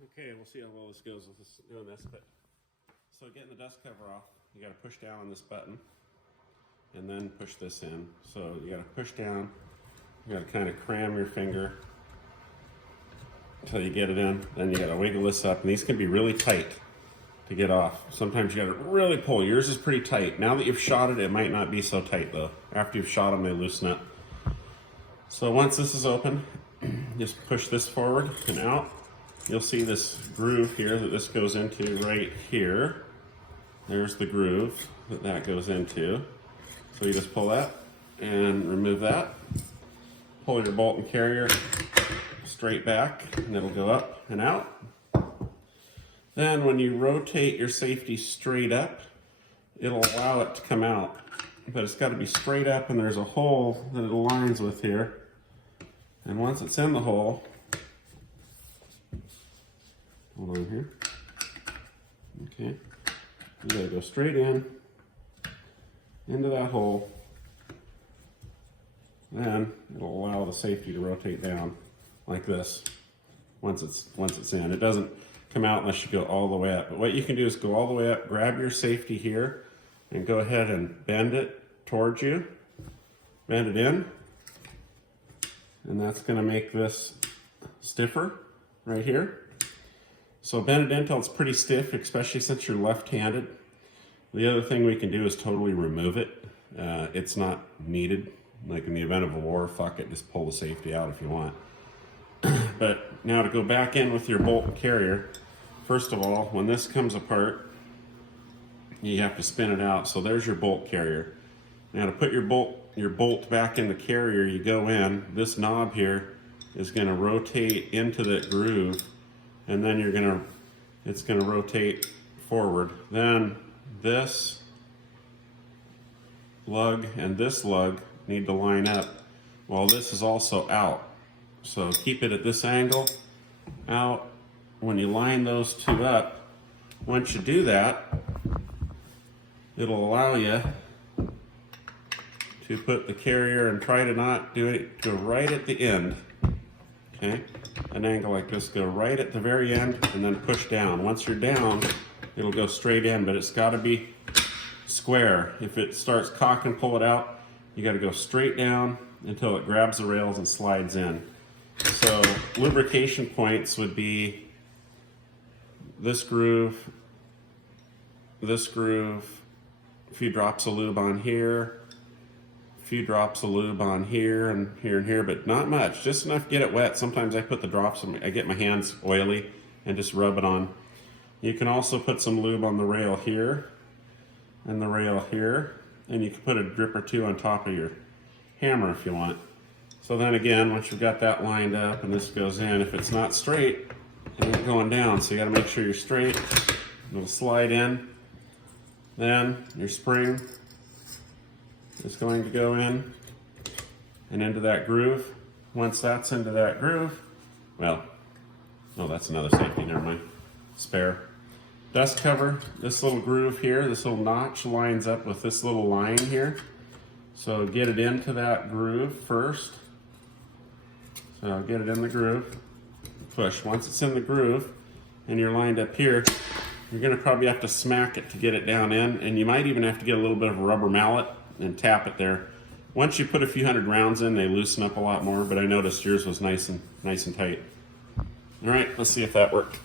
Okay, we'll see how well this goes with this, doing this. But so getting the dust cover off, you got to push down on this button and then push this in. So you got to push down, you got to kind of cram your finger until you get it in. Then you got to wiggle this up, and these can be really tight to get off. Sometimes you got to really pull. Yours is pretty tight. Now that you've shot it, it might not be so tight though. After you've shot them, they loosen up. So once this is open, just push this forward and out. You'll see this groove here that this goes into right here. There's the groove that that goes into. So you just pull that and remove that. Pull your bolt and carrier straight back, and it'll go up and out. Then when you rotate your safety straight up, it'll allow it to come out. But it's got to be straight up, and there's a hole that it aligns with here. And once it's in the hole, hold on here. Okay. You gotta go straight in, into that hole. Then it'll allow the safety to rotate down like this once it's in. It doesn't come out unless you go all the way up. But what you can do is go all the way up, grab your safety here, and go ahead and bend it towards you. Bend it in. And that's gonna make this stiffer right here. So bend it in until it's pretty stiff, especially since you're left-handed. The other thing we can do is totally remove it. It's not needed. Like in the event of a war, fuck it, just pull the safety out if you want. But now to go back in with your bolt and carrier, first of all, when this comes apart, you have to spin it out. So there's your bolt carrier. Now to put your bolt back in the carrier, you go in. This knob here is gonna rotate into that groove, and then it's gonna rotate forward. Then this lug and this lug need to line up while this is also out. So keep it at this angle, out. When you line those two up, once you do that, it'll allow you to put the carrier and try to not do it, go right at the end. Okay, an angle like this, go right at the very end and then push down. Once you're down, it'll go straight in, but it's got to be square. If it starts cock and pull it out, you got to go straight down until it grabs the rails and slides in. So lubrication points would be this groove, a few drops of lube on here, a few drops of lube on here and here, but not much, just enough to get it wet. Sometimes I put the drops, I get my hands oily and just rub it on. You can also put some lube on the rail here and the rail here, and you can put a drip or two on top of your hammer if you want. So then again, once you've got that lined up and this goes in, if it's not straight, it ain't going down, so you gotta make sure you're straight. It'll slide in. Then your spring is going to go in and into that groove. Once that's into that groove, well, oh, that's another safety, never mind. Spare. Dust cover, this little groove here, this little notch lines up with this little line here. So get it into that groove first. So get it in the groove, push. Once it's in the groove and you're lined up here, you're gonna probably have to smack it to get it down in, and you might even have to get a little bit of a rubber mallet and tap it there. Once you put a few hundred rounds in, they loosen up a lot more, but I noticed yours was nice and tight. All right, let's see if that worked.